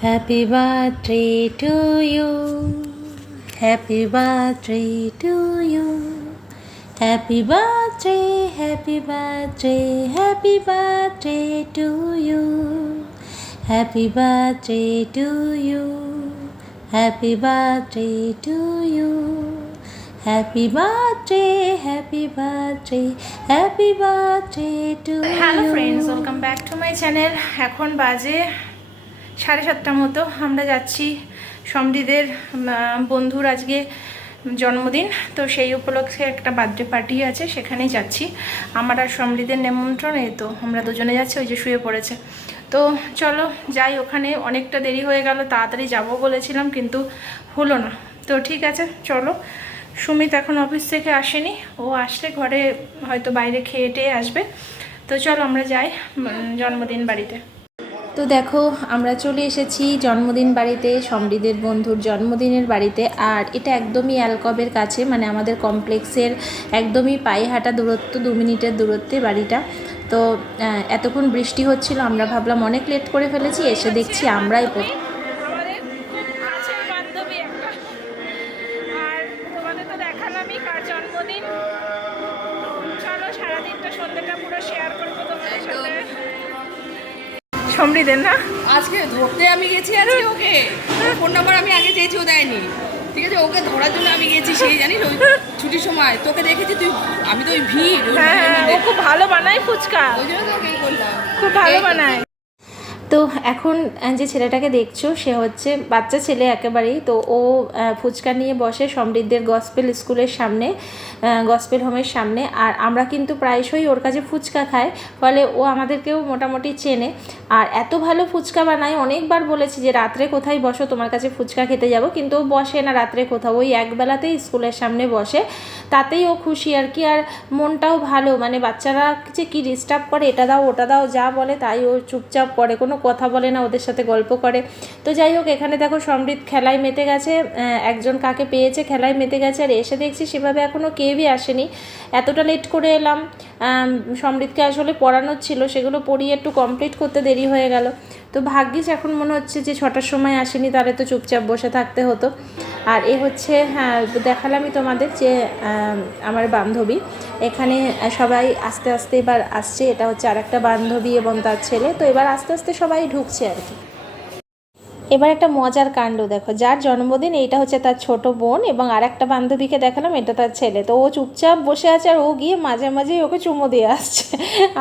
Happy birthday to you. Happy birthday to you. Happy birthday, happy birthday, happy birthday to you. Happy birthday to you. Happy birthday to you. Happy birthday, happy birthday, happy birthday to you. Hello friends welcome back to my channel এখন বাজে সাড়ে সাতটার মতো আমরা যাচ্ছি সমৃদ্ধের বন্ধুর আজকে জন্মদিন। তো সেই উপলক্ষে একটা বার্থডে পার্টি আছে, সেখানেই যাচ্ছি। আমার আর সমৃদ্ধের নেমন্ত্রণ, এই তো আমরা দুজনে যাচ্ছি, ওই যে শুয়ে পড়েছে। তো চলো যাই, ওখানে অনেকটা দেরি হয়ে গেল, তাড়াতাড়ি যাব বলেছিলাম, কিন্তু হলো না। তো ঠিক আছে, চলো। সুমিত এখন অফিস থেকে আসেনি, ও আসলে ঘরে হয়তো বাইরে খেয়ে টেয়ে আসবে। তো চলো আমরা যাই জন্মদিন বাড়িতে। তো দেখো, আমরা চলে এসেছি জন্মদিন বাড়িতে সমৃদ্ধের বন্ধুর জন্মদিনের বাড়িতে। আর এটা একদমই অ্যালকবের কাছে মানে আমাদের কমপ্লেক্সের একদমই পায়ে হাঁটা দূরত্ব, দু মিনিটের দূরত্বে বাড়িটা। তো এতক্ষণ বৃষ্টি হচ্ছিল, আমরা ভাবলাম অনেক লেট করে ফেলেছি, এসে দেখছি আমরাই সমৃদ্ধের না? আজকে ধরতে আমি গেছি আজকে ওকে। ফোন নাম্বার আমি আগে চেয়েছি ও দেয়নি। ঠিক আছে ওকে ধরার জন্য আমি গেছি সেই জানিস ওই ছুটির সময়। তোকে দেখেছি তুই আমি তো ওই ভিড় হ্যাঁ হ্যাঁ, ও খুব ভালো বানায় ফুচকা। ওই জন্য তোকে বললাম করলাম খুব ভালো বানায়। তো এখন যে ছেলেটাকে দেখছ, সে হচ্ছে বাচ্চা ছেলে একেবারেই। তো ও ফুচকা নিয়ে বসে সমৃদ্ধের গসপেল স্কুলের সামনে গসপেল হোমের সামনে। আর আমরা কিন্তু প্রায়শই ওর কাছে ফুচকা খাই, ফলে ও আমাদেরকেও মোটামুটি চেনে। আর এত ভালো ফুচকা বানায়, অনেকবার বলেছি যে রাত্রে কোথায় বসো, তোমার কাছে ফুচকা খেতে যাব, কিন্তু ও বসে না রাত্রে কোথাও। ওই একবেলাতেই স্কুলের সামনে বসে। তাতেই ও খুশি আর কি, আর মনটাও ভালো। মানে বাচ্চারা যে কী ডিস্টার্ব করে, এটা দাও, ওটা দাও, যা বলে তাই ও চুপচাপ করে। কোনো কথা বলে না, ওদের সাথে গল্প করে। তো যাই হোক, এখানে দেখো সমৃদ্ধ খেলায় মেতে গেছে একজন কাকে পেয়েছে, খেলায় মেতে গেছে, আর এসে দেখছি সেভাবে এখনও কেউই আসেনি। এতটা লেট করে এলাম সমৃদ্ধকে আসলে পড়ানোর ছিল, সেগুলো পড়িয়ে একটু কমপ্লিট করতে দেরি হয়ে গেল। তো ভাগ্যিস এখন মনে হচ্ছে যে ছটার সময় আসেনি, তাহলে তো চুপচাপ বসে থাকতে হতো। আর এ হচ্ছে হ্যাঁ দেখালামই তোমাদের যে আমার বান্ধবী। এখানে সবাই আস্তে আস্তে এবার আসছে। এটা হচ্ছে আর একটা বান্ধবী এবং তার ছেলে। তো এবার আস্তে আস্তে সবাই ঢুকছে আর কি। এবার একটা মজার কাণ্ড দেখো। যার জন্মদিন এইটা হচ্ছে তার ছোট বোন এবং আর একটা বান্ধবীকে দেখালাম, এটা তার ছেলে। তো ও চুপচাপ বসে আছে আর ও গিয়ে মাঝে মাঝেই ওকে চুমো দিয়ে আসছে।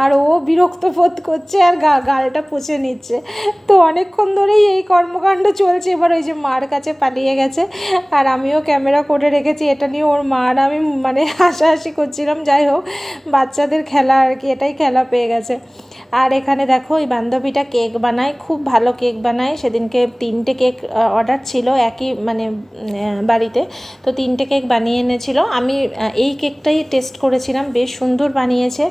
আর ও বিরক্ত বোধ করছে আর গা গালটা পুছে নিচ্ছে। তো অনেকক্ষণ ধরেই এই কর্মকাণ্ড চলছে। এবার ওই যে মার কাছে পালিয়ে গেছে। আর আমিও ক্যামেরা করে রেখেছি। এটা নিয়ে ওর মা আর আমি মানে হাসাহাসি করছিলাম। যাই হোক, বাচ্চাদের খেলা আর কি, এটাই খেলা পেয়ে গেছে। আর এখানে দেখো, এই বান্ধবীটা কেক বানায়, খুব ভালো কেক বানায়। সেদিনকে তিনটে কেক অর্ডার ছিল একই মানে বাড়িতে। তো তিনটে কেক বানিয়ে এনেছিল। আমি এই কেকটাই টেস্ট করেছিলাম, বেশ সুন্দর বানিয়েছে।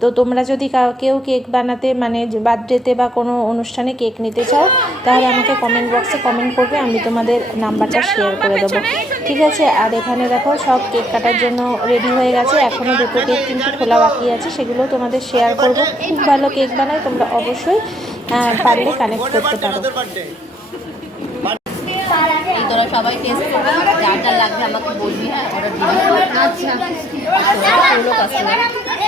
তো তোমরা যদি কাউ- কেক বানাতে মানে বার্থডেতে বা কোনো অনুষ্ঠানে কেক নিতে চাও, তাহলে আমাকে কমেন্ট বক্সে কমেন্ট করবে, আমি তোমাদের নাম্বারটা শেয়ার করে দেবো। ঠিক আছে? আর এখানে দেখো, সব কেক কাটার জন্য রেডি হয়ে গেছে। এখনও দুটো কেক কিন্তু খোলা বাকি আছে, সেগুলো তোমাদের শেয়ার করব। খুব ভালো কেক বানায়, তোমরা অবশ্যই পারলে কানেক্ট করতে পারো। সবাই টেস্ট করবি, যার যা লাগবে আমাকে বলবি। হ্যাঁ অর্ডার দিবি। আচ্ছা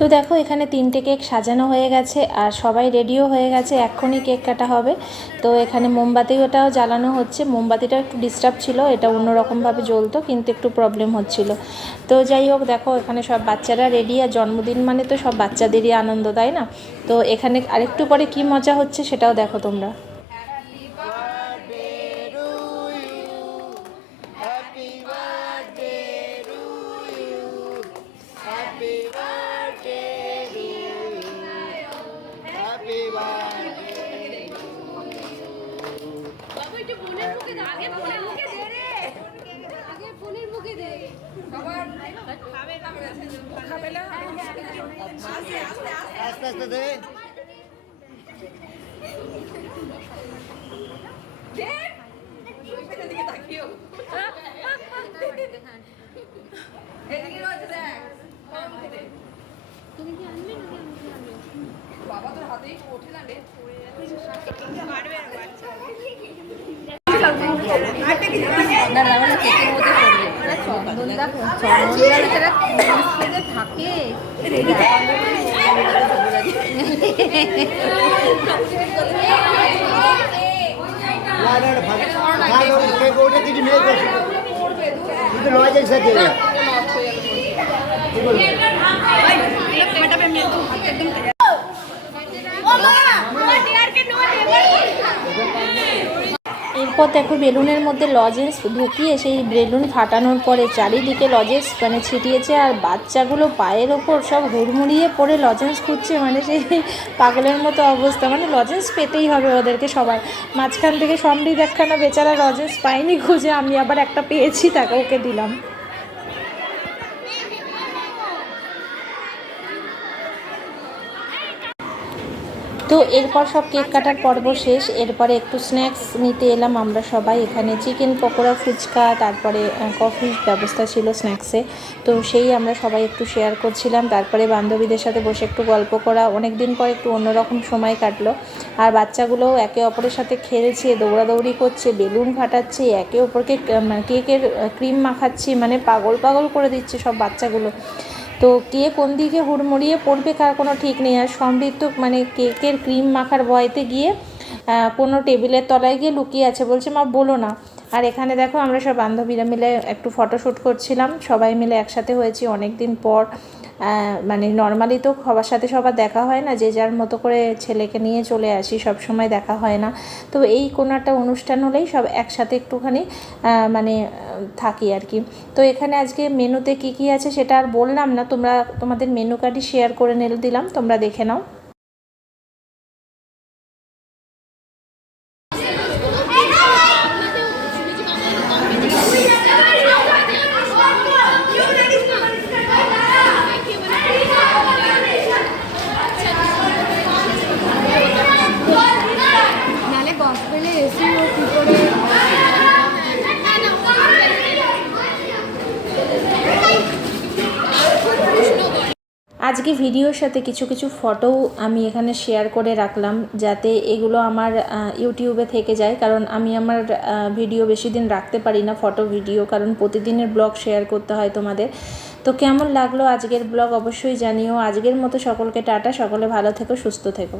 তো দেখো, এখানে তিনটে কেক সাজানো হয়ে গেছে আর সবাই রেডিও হয়ে গেছে, এক্ষুনি কেক কাটা হবে। তো এখানে মোমবাতিটাও জ্বালানো হচ্ছে। মোমবাতিটা একটু ডিস্টার্ব ছিল, এটা অন্যরকমভাবে জ্বলতো, কিন্তু একটু প্রবলেম হচ্ছিল। তো যাই হোক, দেখো, এখানে সব বাচ্চারা রেডি আর জন্মদিন মানে তো সব বাচ্চাদেরই আনন্দ, তাই না? তো এখানে আরেকটু পরে কি মজা হচ্ছে সেটাও দেখো তোমরা। আস্তে আস্তে দে তুমি কি আনবে বাবা তোর হাতেই ওঠে না রে না না না ভাগ ভাগ ওটা ওটা দিদি মেয়ে করছে কিন্তু লজের সাথে এরপর দেখো, বেলুনের মধ্যে লজেন্স ঢুকিয়ে সেই বেলুন ফাটানোর পরে চারিদিকে লজেন্স মানে ছিটিয়েছে আর বাচ্চাগুলো পায়ের ওপর সব হুড়মুড়িয়ে পড়ে লজেন্স খুঁজছে মানে সেই পাগলের মতো অবস্থা। মানে লজেন্স পেতেই হবে ওদেরকে সবার। মাঝখান থেকে সমৃদ্ধ একখানা বেচারা লজেন্স পায়নি খুঁজে, আমি আবার একটা পেয়েছি, তাকে ওকে দিলাম। তো এরপর সব কেক কাটার পর্ব শেষ। এরপরে একটু স্ন্যাক্স নিতে এলাম আমরা সবাই এখানে। চিকেন পকোড়া, ফুচকা, তারপরে কফির ব্যবস্থা ছিল স্ন্যাক্সে তো সেই আমরা সবাই একটু শেয়ার করছিলাম। তারপরে বান্ধবীদের সাথে বসে একটু গল্প করা। অনেক দিন পর একটু অন্যরকম সময় কাটলো। আর বাচ্চাগুলোও একে অপরের সাথে খেলছে, দৌড়াদৌড়ি করছে, বেলুন ফাটাচ্ছে, একে অপরকে মানে কেকের ক্রিম মাখাচ্ছি মানে পাগল পাগল করে দিচ্ছে সব বাচ্চাগুলো। তো কে কোন দিকে হুড়মুড়িয়ে পড়বে কার কোনো ঠিক নেই। আর সমৃদ্ধ মানে কেকের ক্রিম মাখার ভয়তে গিয়ে কোনো টেবিলের তলায় গিয়ে লুকিয়ে আছে বলছে, মা, বলো না। আর এখানে দেখো আমরা সব বান্ধবীরা মিলে একটু ফটোশ্যুট করছিলাম। সবাই মিলে একসাথে হয়েছি অনেক দিন পর। মানে নর্মালি তো সবার সাথে সবার দেখা হয় না, যে যার মতো করে ছেলেকে নিয়ে চলে আসি, সব সময় দেখা হয় না। তো এই কোনো একটা অনুষ্ঠান হলেই সব একসাথে একটুখানি মানে থাকি আর কি। তো এখানে আজকে মেনুতে কি কি আছে সেটা আর বললাম না, তোমরা তোমাদের মেনু কার্ডই শেয়ার করে নিয়ে দিলাম, তোমরা দেখে নাও নালে গসপেলে এসি ও কি করে আজকে ভিডিওর সাথে কিছু কিছু ফটোও আমি এখানে শেয়ার করে রাখলাম যাতে এগুলো আমার ইউটিউবে থেকে যায়। কারণ আমি আমার ভিডিও বেশি দিন রাখতে পারি না ফটো ভিডিও কারণ প্রতিদিনের ব্লগ শেয়ার করতে হয় তোমাদের। তো কেমন লাগল আজকের ব্লগ অবশ্যই জানিও। আজকের মতো সকলকে টাটা। সকলে ভালো থেকো, সুস্থ থেকো।